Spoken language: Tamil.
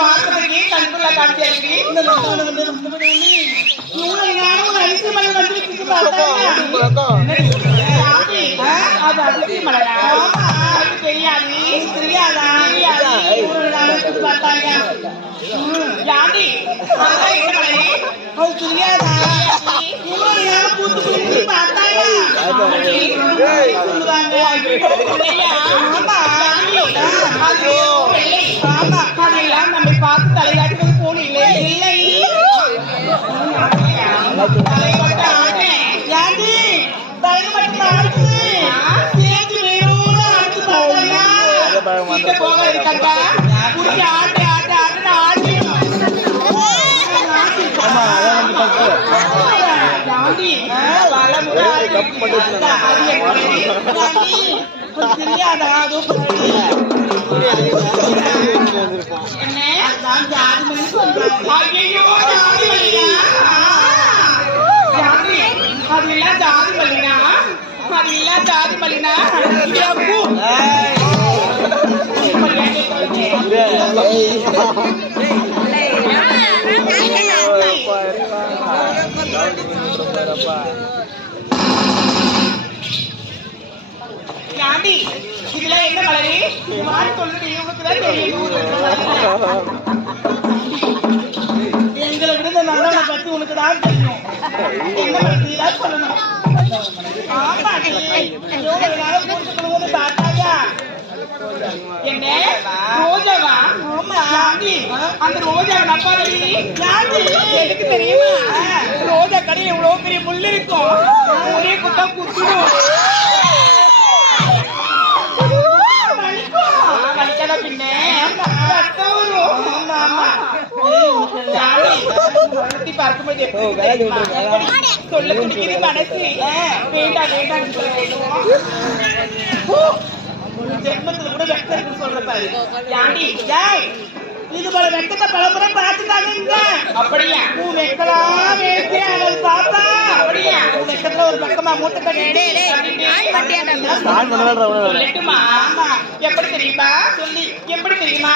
பார்க்கறதுக்கு கண்குள்ள காட்சி இருக்கு. இவ்வளவு நேரம் அரிசி மலை வந்து வச்சுட்டு அது அரிசி மலையா? தெரியாது தெரியாதா? இவ்வளவு நேரம் பார்த்தாங்க யாண்டி என்ன மலை? அது தெரியாதா? இவ்வளவு நேரம் பூத்து பூத்து பார்த்தாங்க சொல்லுவாங்க. அதெல்லாம் நம்ம பார்த்து தலையாட்டுவது போல இல்லை இல்லை தலைப்பட்ட ஆட்டே யாண்டி தலைப்பட்ட ஆட்டு சேர்த்து வேணும்னு ஆட்டு பாருங்க போக இருக்காங்க குடிக்க ஆட்டு ஆட்டு ஆட்டு ஆட்டு யாண்டி பல முறை தெரியாதா? யாண்டி இதுல என்ன மலரி மாறி சொல்றது இவங்களுக்குதான் தெரியும். எங்களை விட இந்த நல்லவனை பத்தி உனக்கு தான் தெரியும். என்ன பத்தி தான் சொல்லணும். ஆமா பார்த்தாங்க என்ன ரோஜாவா? யாண்டி அந்த ரோஜாவை நப்பாதடி யாண்டி எனக்கு தெரியுமா? ரோஜா கடை எவ்வளவு பெரிய முள்ளு இருக்கும். ஒரே குத்தா குத்திடும். சொல்ல துடிக்குது மனசு. வேண்டாம் வேண்டாம் சொல்ல வேண்டும். ஜென்மத்துல கூட வெக்க இருக்குன்னு சொல்ற பாரு யாண்டி. இது போல வெக்கத்தை பலமுறை பார்த்துட்டாங்க. அப்படியா? உன் வெக்கலாம் வேண்டிய அவள் பாப்பா. அப்படியா? உன் வெக்கத்துல ஒரு பக்கமா மூட்டை கட்டி சொல்லட்டுமா? எப்படி தெரியுமா? சொல்லி எப்படி தெரியுமா?